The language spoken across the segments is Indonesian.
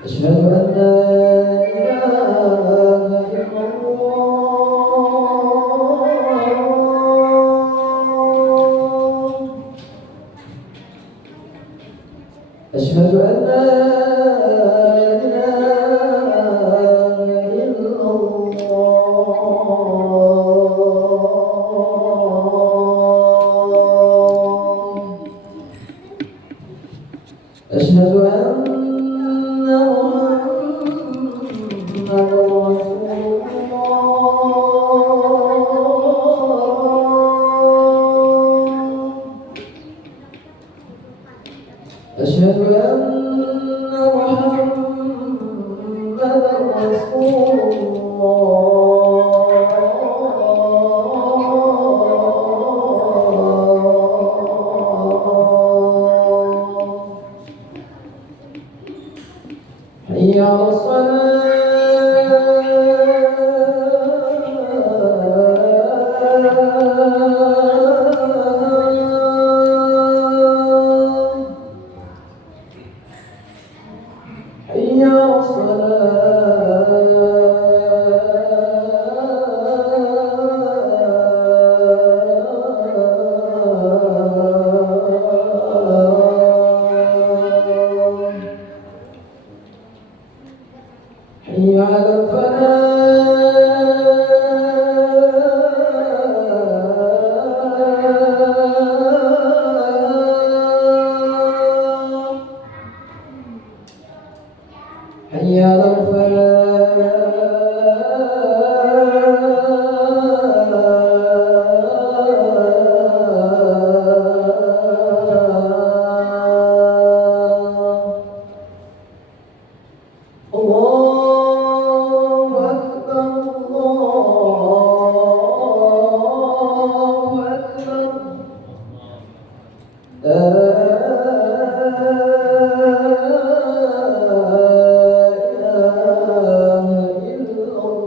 أشهد أن لا إله إلا الله. أشهد أن محمدا رسول الله. أشهد أن محمدا رسول الله. حي على الصلاة. حي على الصلاة. حي على الفلاح. حي على الفلاح. الله أكبر الله أكبر. لا إله إلا الله.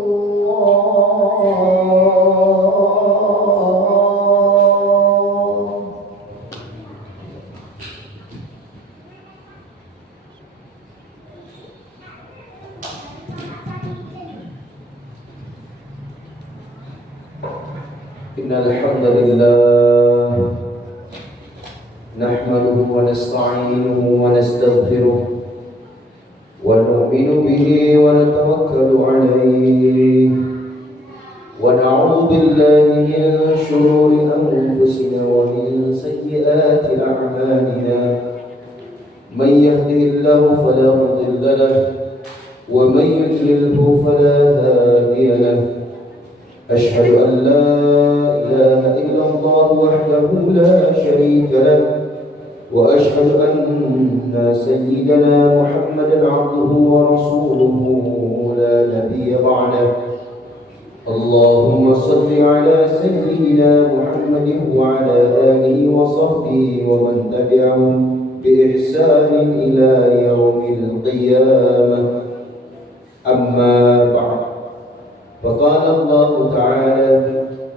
إن الحمد لله نحمده ونستعينه ونستغفره ونؤمن به ونتوكل عليه ونعوذ بالله من شرور أنفسنا ومن سيئات أعمالنا. من يهده الله فلا مضل له ومن يضلله فلا هادي له. أشهد أن لا إله إلا الله وحده لا شريك له وأشهد أن سيدنا محمدا عبده ورسوله لا نبي بعده. اللهم صل على سيدنا محمد وعلى آله وصحبه ومن تبعهم بإحسان إلى يوم القيامة. أما بعد، فقال الله تعالى: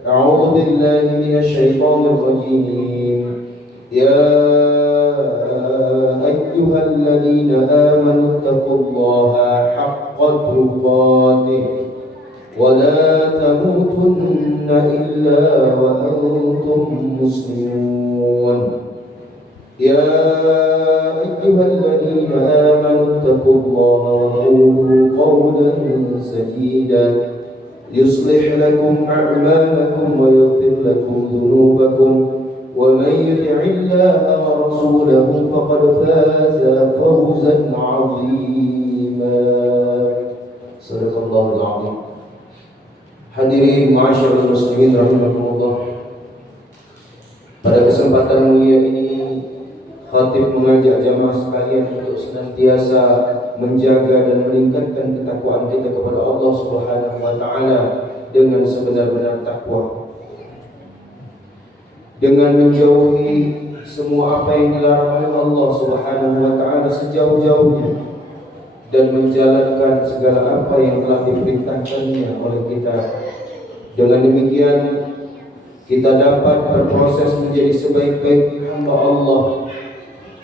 أعوذ بالله من الشيطان الرجيم. يا أيها الذين آمنوا اتقوا الله حق تقاته ولا تموتن إلا وأنتم مسلمون. يا أيها الذين آمنوا اتقوا الله وقولوا قولا سديدا يصلح لكم أعمالكم ويغفر لكم ذنوبكم ومن يطع الله ورسوله فقد فاز فوزا عظيما. صدق الله العظيم. Hadirin ma'asyiral muslimin rahimakumullah. Pada kesempatan mulia ini, khatib mengajak jamaah sekalian untuk senantiasa menjaga dan meningkatkan ketakwaan kita kepada Allah Subhanahu wa taala dengan sebenar-benar takwa, dengan menjauhi semua apa yang dilarang oleh Allah Subhanahu wa taala sejauh-jauhnya dan menjalankan segala apa yang telah diperintahkannya oleh kita. Dengan demikian kita dapat berproses menjadi sebaik-baik hamba Allah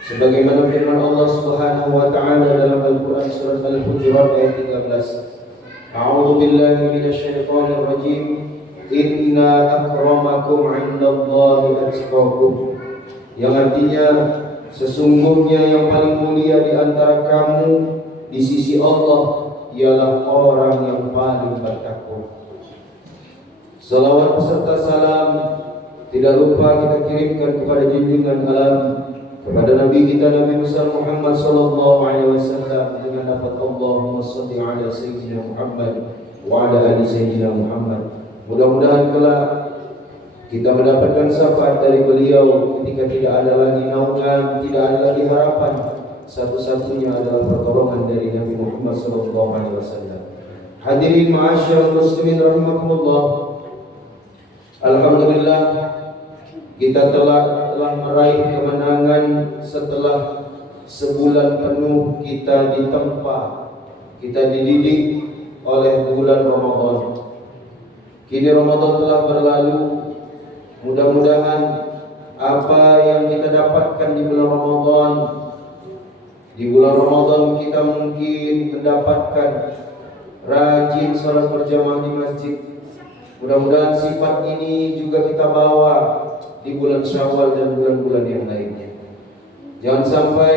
sebagaimana firman Allah Subhanahu wa taala dalam Al-Qur'an surat Al-Hujurat ayat 13. A'udzu billahi minasyaitonir rajim. Inna akramakum 'indallahi atqakum. Yang artinya sesungguhnya yang paling mulia di antara kamu di sisi Allah ialah orang yang paling bertakwa. Salawat beserta salam tidak lupa kita kirimkan kepada junjungan alam, kepada Nabi kita Nabi besar Muhammad sallallahu alaihi wasallam dengan lafaz Allahumma shalli ala sayyidina Muhammad wa ala ali sayyidina Muhammad. Mudah-mudahan kelak kita mendapatkan syafaat dari beliau ketika tidak ada lagi naungan, tidak ada lagi harapan. Satu-satunya adalah pertolongan dari Nabi Muhammad sallallahu alaihi wasallam. Hadirin ma'asyiral muslimin rahimakumullah. Alhamdulillah kita telah meraih kemenangan setelah sebulan penuh kita ditempa, kita dididik oleh bulan Ramadan. Kini Ramadan telah berlalu. Mudah-mudahan apa yang kita dapatkan di bulan Ramadan kita mungkin mendapatkan rajin salat berjamaah di masjid. Mudah-mudahan sifat ini juga kita bawa di bulan Syawal dan bulan-bulan yang lainnya. Jangan sampai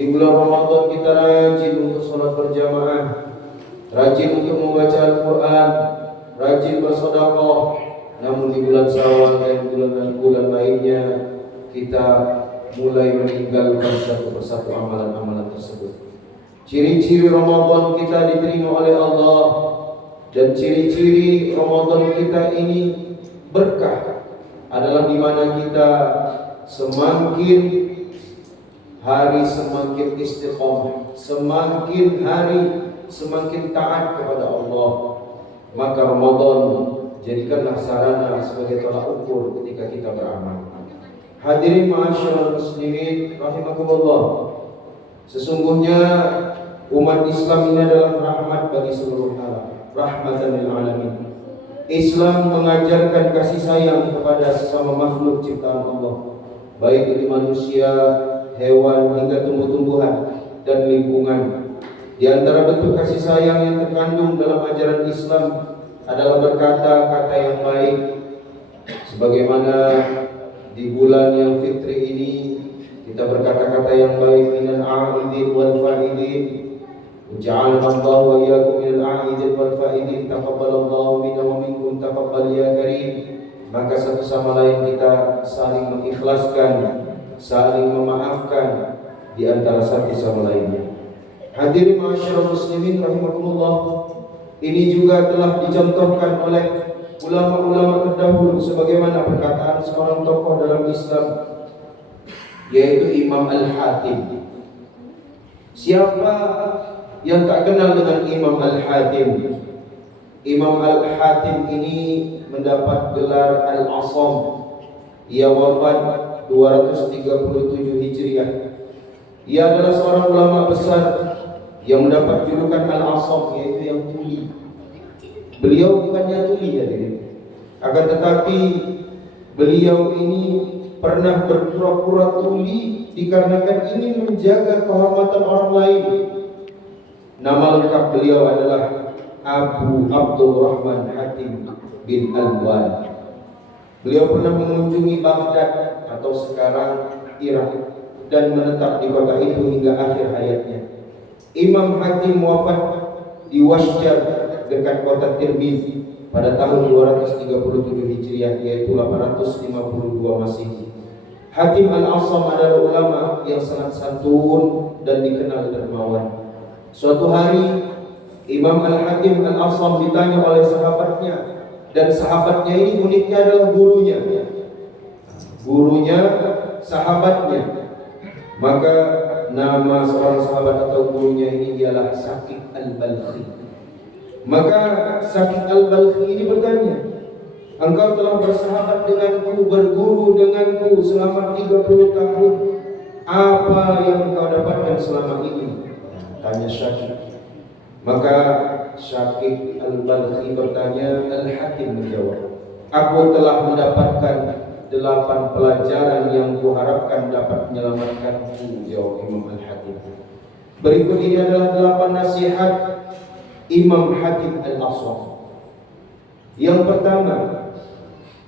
di bulan Ramadan kita rajin untuk salat berjamaah, rajin untuk membaca Al-Quran, rajin bersedekah, namun di bulan Syawal dan bulan lainnya kita mulai meninggalkan satu persatu amalan-amalan tersebut. Ciri-ciri Ramadan kita diterima oleh Allah dan ciri-ciri Ramadan kita ini berkah adalah di mana kita semakin hari semakin istiqomah, semakin hari semakin taat kepada Allah. Maka Ramadan jadikanlah sarana sebagai tolak ukur ketika kita beramal. Hadirin ma'asyiral muslimin rahimakumullah. Sesungguhnya umat Islam ini adalah rahmat bagi seluruh alam, rahmatan lil alamin. Islam mengajarkan kasih sayang kepada sesama makhluk ciptaan Allah, baik itu manusia, hewan hingga tumbuh-tumbuhan dan lingkungan. Di antara bentuk kasih sayang yang terkandung dalam ajaran Islam adalah berkata-kata yang baik, sebagaimana di bulan yang fitri ini kita berkata-kata yang baik, minal a'idin wal fa'idin. Ja'alna Allah wa iyyakum minal a'idin wal fa'idin. Taqabbalallahu minna wa minkum taqabbal ya karim. Maka satu sama lain kita saling mengikhlaskan, saling memaafkan di antara satu sama lainnya. Hadirin ma'asyiral muslimin rahimakumullah. Ini juga telah dicontohkan oleh ulama-ulama terdahulu sebagaimana perkataan seorang tokoh dalam Islam, yaitu Imam Al-Hatim. Siapa yang tak kenal dengan Imam Al-Hatim? Imam Al-Hatim ini mendapat gelar Al-Asam. Ia wafat 237 Hijriah. Ia adalah seorang ulama besar yang mendapat julukan Al-Asam, yaitu yang tuli. Beliau bukannya tuli ya, akan tetapi beliau ini pernah berpura-pura tuli dikarenakan ingin menjaga kehormatan orang lain. Nama lengkap beliau adalah Abu Abdurrahman Hatim bin Alwan. Beliau pernah mengunjungi Baghdad atau sekarang Irak dan menetap di kota itu hingga akhir hayatnya. Imam Hatim wafat di Washjar dekat kota Tirmizi pada tahun 237 Hijriah, yaitu 852 Masehi. Hatim Al-Asam adalah ulama yang sangat santun dan dikenal dermawan. Suatu hari Imam Al-Hatim Al-Asam ditanya oleh sahabatnya, dan sahabatnya ini uniknya adalah gurunya, sahabatnya. Maka nama seorang sahabat atau gurunya ini ialah Syakib Al-Balkhi. Maka Syakib Al-Balkhi ini bertanya, Engkau telah bersahabat denganku, berguru denganku selama 30 tahun. Apa yang engkau dapatkan selama ini? Tanya Syakik. Maka Syakik Al-Balkhi bertanya, Al-Hakim menjawab, aku telah mendapatkan 8 pelajaran yang kuharapkan dapat menyelamatkanku, jawab Imam Al-Hakim. Berikut ini adalah 8 nasihat Imam Hatim Al-Aswaf. Yang pertama,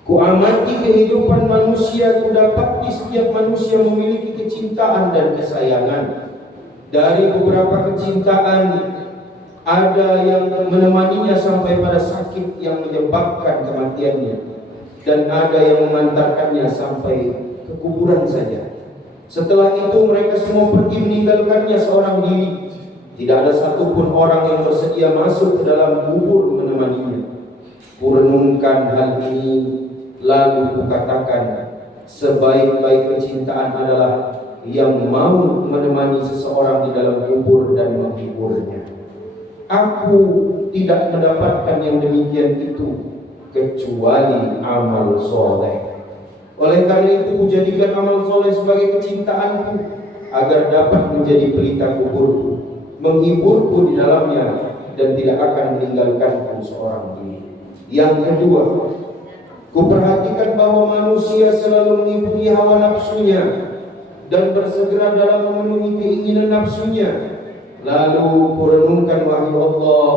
kuamati kehidupan manusia, kudapati setiap manusia memiliki kecintaan dan kesayangan. Dari beberapa kecintaan, ada yang menemaninya sampai pada sakit yang menyebabkan kematiannya, dan ada yang mengantarkannya sampai ke kuburan saja. Setelah itu mereka semua pergi meninggalkannya seorang diri. Tidak ada satupun orang yang bersedia masuk ke dalam kubur menemaninya. Kurenungkan hal ini, lalu kukatakan, sebaik-baik kecintaan adalah yang mau menemani seseorang di dalam kubur dan menghiburnya. Aku tidak mendapatkan yang demikian itu kecuali amal soleh. Oleh karena itu kujadikan amal soleh sebagai kecintaanku, agar dapat menjadi pelita kuburku, menghiburku di dalamnya, dan tidak akan meninggalkanku seorang diri. Yang kedua, kuperhatikan bahwa manusia selalu mengikuti hawa nafsunya dan bersegera dalam memenuhi keinginan nafsunya. Lalu kurenungkan wahyu Allah,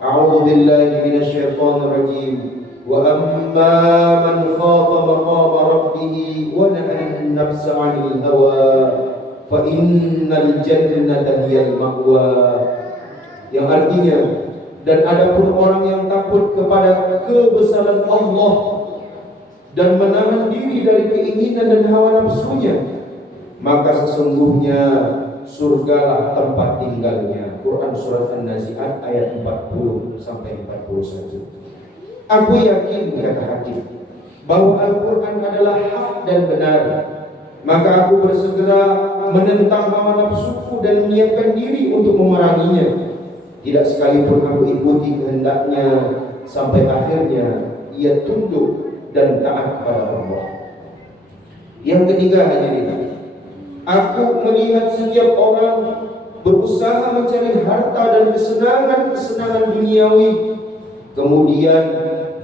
a'udzu billahi minasyaitonir rajim, wa amma man khafa maqama rabbih wa nahaa an-nafsa 'anil hawa fa innal jannata hiyal ma'wa. Yang artinya, dan adapun orang yang takut kepada kebesaran Allah dan menahan diri dari keinginan dan hawa nafsunya, maka sesungguhnya surgalah tempat tinggalnya. Quran Surat An-Nazi'at ayat 40 sampai 41. Aku yakin, kata Hakim, bahwa Al-Quran adalah hak dan benar. Maka aku bersegera menentang hawa nafsuku dan menyiapkan diri untuk memeranginya. Tidak sekalipun aku ikuti kehendaknya, sampai akhirnya ia tunduk dan taat kepada Allah. Yang ketiga, hadirin, aku melihat setiap orang berusaha mencari harta dan kesenangan duniawi. Kemudian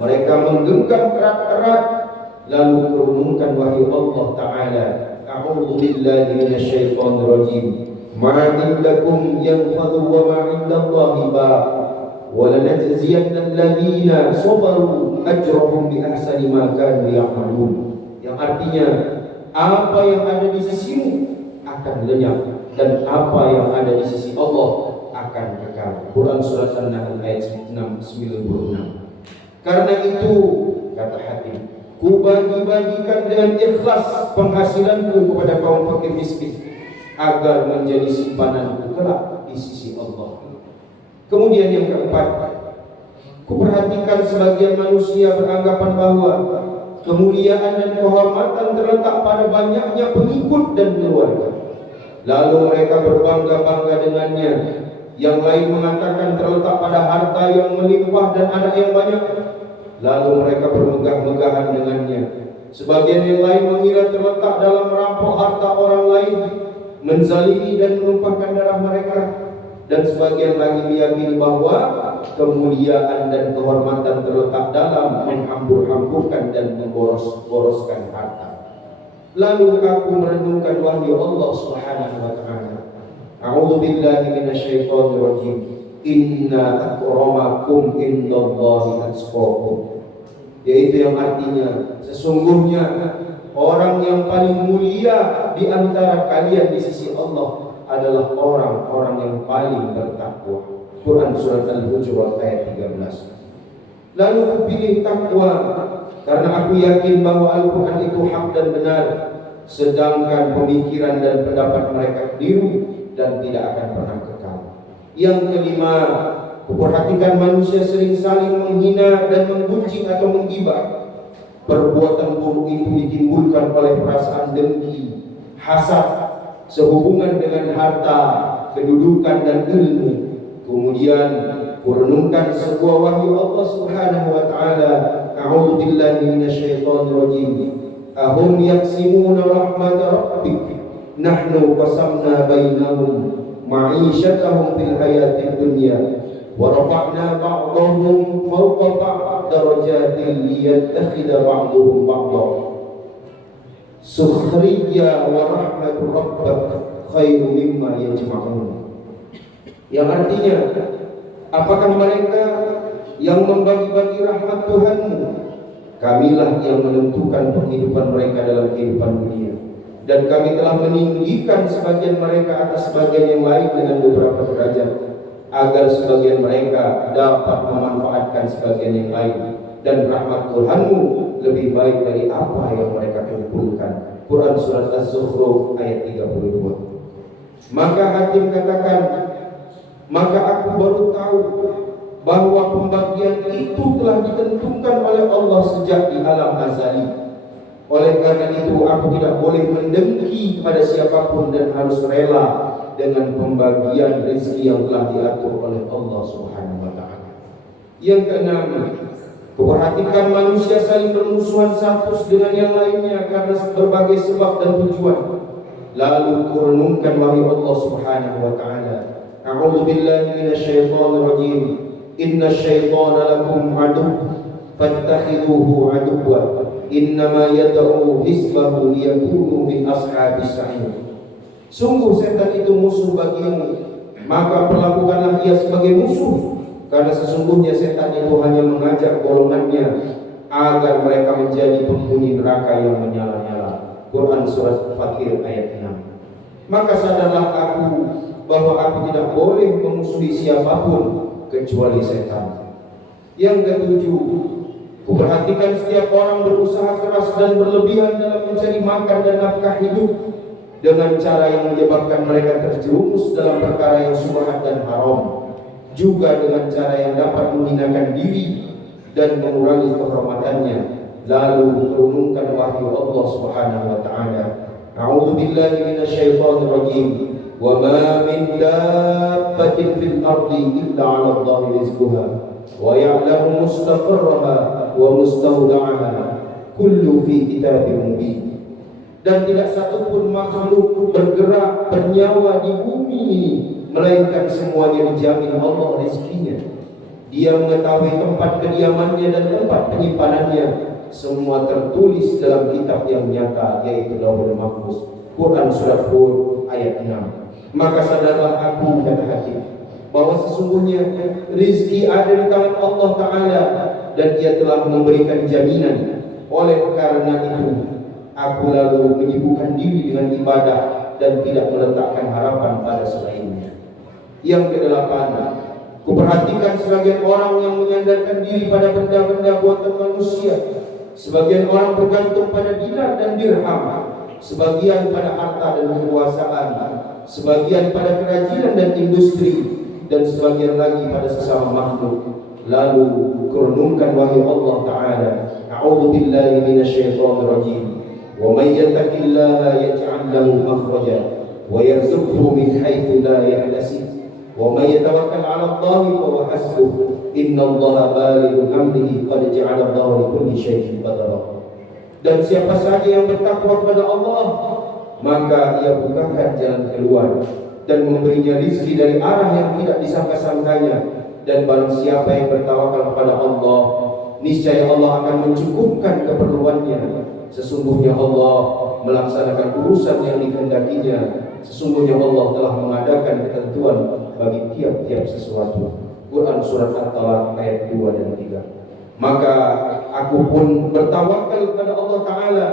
mereka menggenggam erat-erat, lalu merenungkan wahyu Allah Ta'ala, a'udzu billahi minasyaitonir rajim, ma 'indakum yanfadu wa ma 'indallahi baq, wa lanajziyanna alladziina sabaru ajrahum bi ahsani ma kanu ya'malun. Yang artinya, apa yang ada di sisimu akan lenyap, dan apa yang ada di sisi Allah akan kekal. Quran Surat An-Nahl ayat 96. Karena itu, kata Hatim, ku bagi-bagikan dengan ikhlas penghasilanku kepada kaum fakir miskin, agar menjadi simpananku kelak di sisi Allah. Kemudian yang keempat, ku perhatikan sebagian manusia beranggapan bahwa kemuliaan dan kehormatan terletak pada banyaknya pengikut dan keluarga. Lalu mereka berbangga-bangga dengannya. Yang lain mengatakan terletak pada harta yang melimpah dan anak yang banyak. Lalu mereka bermegah-megahan dengannya. Sebagian yang lain mengira terletak dalam merampok harta orang lain, menzalimi dan menumpahkan darah mereka. Dan sebagian lagi meyakini bahwa kemuliaan dan kehormatan terletak dalam menghambur-hamburkan dan memboros-boroskan harta. Lalu aku merenungkan wahyu Allah Subhanahu wa ta'ala, a'udzu billahi minasyaitonir rajim, inna akramakum indallahi atqakum. Yaitu yang artinya, sesungguhnya orang yang paling mulia di antara kalian di sisi Allah adalah orang-orang yang paling bertakwa. Quran Surat Al-Hujurat ayat 13. Lalu aku pilih takwa karena aku yakin bahwa Al-Quran itu hak dan benar, sedangkan pemikiran dan pendapat mereka keliru dan tidak akan pernah kekal. Yang kelima, kuperhatikan manusia sering saling menghina dan menggunjing atau menggibah. Perbuatan buruk itu ditimbulkan oleh perasaan dengki, hasad, sehubungan dengan harta, kedudukan dan ilmu. Kemudian kurenungkan sebuah wahyu Allah Subhanahu wa ta'ala, A'udzu billahi minasyaitonir rajim. Ahum yaqsimuna rahmat rabbik nahnu qasamna bainahum ma'isyatahum fil hayatid dunya wa rafa'na ba'dahum fawqa ba'd darajatin liyattakhidha ba'duhum ba'dha sukhriya wa rahmatu rabbik khairu mimma yajma'un. Yang artinya, apakah mereka yang membagi-bagi rahmat Tuhanmu? Kamilah yang menentukan penghidupan mereka dalam kehidupan dunia, dan kami telah meninggikan sebagian mereka atas sebagian yang lain dengan beberapa derajat, agar sebagian mereka dapat memanfaatkan sebagian yang lain, dan rahmat Tuhanmu lebih baik dari apa yang mereka kumpulkan. Quran Surat Az-Zukhruf ayat 32. Maka hakim katakan, maka aku baru tahu bahwa pembagian itu telah ditentukan oleh Allah sejak di alam azali. Oleh karena itu aku tidak boleh mendengki kepada siapapun dan harus rela dengan pembagian rezeki yang telah diatur oleh Allah Subhanahu wa taala. Yang keenam, perhatikan manusia saling bermusuhan satu dengan yang lainnya karena berbagai sebab dan tujuan. Lalu turunkan wahyu Allah Subhanahu wa taala. A'udzu billahi minasyaitonir rajim. Inna syaitana lakum aduwwun fattakhiduhu aduwwa innama yad'u hizbahu liyakunu min ashabis sa'ir. Sungguh setan itu musuh bagimu, maka perlakukanlah ia sebagai musuh, karena sesungguhnya setan itu hanya mengajak golongannya agar mereka menjadi penghuni neraka yang menyala-nyala. Quran Surat Fatir ayat 6. Maka sadarlah aku bahwa aku tidak boleh memusuhi siapapun kecuali setan. Yang ketujuh, kuperhatikan setiap orang berusaha keras dan berlebihan dalam mencari makan dan nafkah hidup dengan cara yang menyebabkan mereka terjerumus dalam perkara yang syubhat dan haram, juga dengan cara yang dapat menghinakan diri dan mengurangi kehormatannya. Lalu turunkan wahyu Allah Subhanahu wa taala. A'udzu billahi minasyaitonir rajim. Wa ma min dabbatin fil ardi illa 'ala Allahi rizquha wa ya'lamu mustaqarraha wa mustawda'aha kullu fi kitabin mubin. Dan tidak satu pun makhluk bergerak bernyawa di bumi ini melainkan semuanya dijamin Allah rezekinya. Dia mengetahui tempat kediamannya dan tempat penyimpanannya. Semua tertulis dalam kitab yang nyata, yaitu Lauhul Mahfuz. Quran Surat Hud ayat 6. Maka sadarlah aku, kata hakim, bahwa sesungguhnya rizki ada di tangan Allah Ta'ala, dan Dia telah memberikan jaminan. Oleh karena itu aku lalu menyibukkan diri dengan ibadah dan tidak meletakkan harapan pada selainnya. Yang kedelapan, kuperhatikan sebagian orang yang menyandarkan diri pada benda-benda buatan manusia. Sebagian orang bergantung pada dinar dan dirham, sebagian pada harta dan kekuasaan, sebagian pada kerajinan dan industri, dan sebagian lagi pada sesama makhluk. Lalu kurunkan wahyu Allah Ta'ala. A'udzu billahi minasyaitonir rajim. Wa may yattaqillaha yaj'al lahu makhraja wa yarzuqhu min haitsu la yahtasib. Wa may yatawakkal 'ala Allahi fa huwa hasbuh. Innallaha balighu amrihi qad ja'ala Allahu likulli syai'in qadara. Dan siapa saja yang bertakwa kepada Allah, maka Ia bukakan jalan keluar dan memberinya rizki dari arah yang tidak disangka-sangkanya. Dan barang siapa yang bertawakal kepada Allah, niscaya Allah akan mencukupkan keperluannya. Sesungguhnya Allah melaksanakan urusan yang dikehendakinya. Sesungguhnya Allah telah mengadakan ketentuan bagi tiap-tiap sesuatu. Quran Surat At-Talaq ayat 2 dan 3. Maka aku pun bertawakal kepada Allah Ta'ala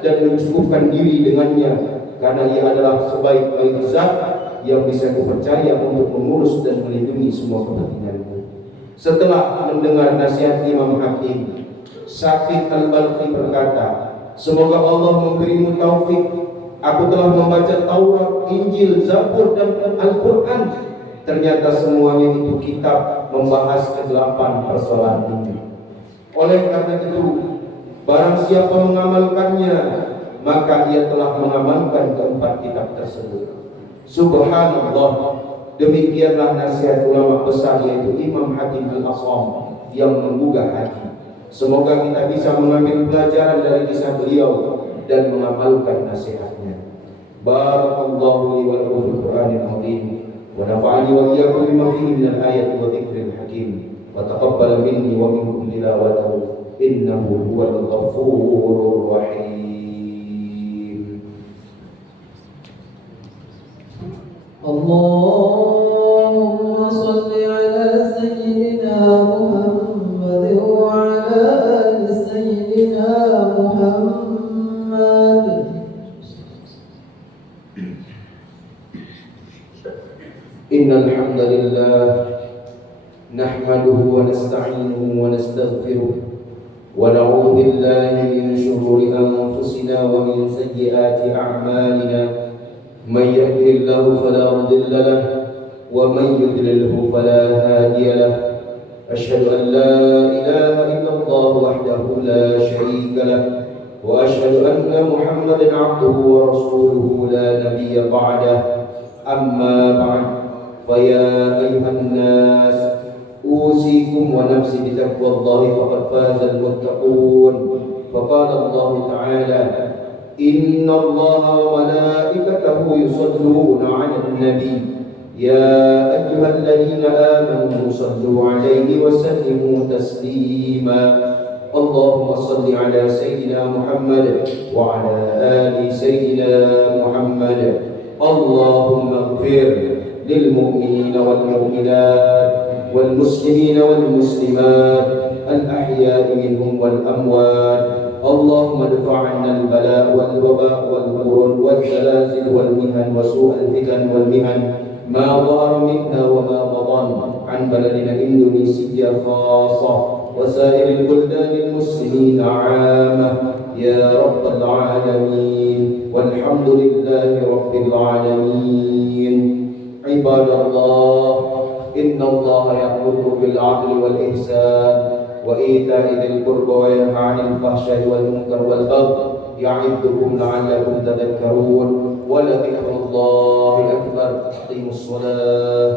dan mencukupkan diri dengannya, karena Ia adalah sebaik-baik zat yang bisa kupercaya untuk mengurus dan melindungi semua kepentinganku. Setelah mendengar nasihat Imam Hakim, Syakir Al-Balqi berkata, semoga Allah memberimu taufik. Aku telah membaca Taurat, Injil, Zabur, dan Al-Quran. Ternyata semuanya itu kitab membahas ke-8 persoalan ini. Oleh karena itu, barang siapa mengamalkannya, maka ia telah mengamalkan keempat kitab tersebut. Subhanallah, demikianlah nasihat ulama besar, yaitu Imam Hatim Al-Asam, yang menggugah hati. Semoga kita bisa mengambil pelajaran dari kisah beliau dan mengamalkan nasihatnya. Barakallahu li wa lakum fil Qur'anil azim wa nafa'ani wa iyyakum bima fihi minal ayati wa dzikril hakim wa taqabbal minni wa minkum tilawatahu innahu huwal ghafurur rahim. Allahumma salli ala sayyidina Muhammad wa ala ali sayyidina Muhammad. Innal hamdalillah nahmaduhu wa nasta'inuhu wa nastaghfiruh wa na'udzu billahi min shururi anfusina wa min sayyiati a'malina may yahdihillahu fala mudilla lahu wa may yudlilhu fala hadiya lahu ashhadu an la ilaha illallah wahdahu la sharika lahu wa ashhadu anna Muhammadan 'abduhu wa rasuluhu la nabiyya ba'dahu amma ba'd. فيا أيها الناس أوصيكم ونفسي بتقوى الله فقد فاز المتقون. فقال الله تعالى إن الله وملائكته يصلون على النبي يا أيها الذين آمنوا صلوا عليه وسلموا تسليما. اللهم صل على سيدنا محمد وعلى آل سيدنا محمد. اللهم اغفر للمؤمنين والمؤمنات والمسلمين والمسلمات الأحياء منهم والأموات. اللهم ادفع عنا البلاء والوباء والبرد والزلازل والمحن وسوء الفتن والمحن ما ظهر منها وما بطن عن بلدنا إندونيسيا خاصة وسائر البلدان المسلمين عامة يا رب العالمين. والحمد لله رب العالمين. عباد الله إن الله يأمر بالعدل والإحسان وإيتاء ذي القربى وينهى عن الفحشاء والمنكر والبغي يعظكم لعلكم تذكرون ولذكر الله أكبر. أقيموا الصلاة.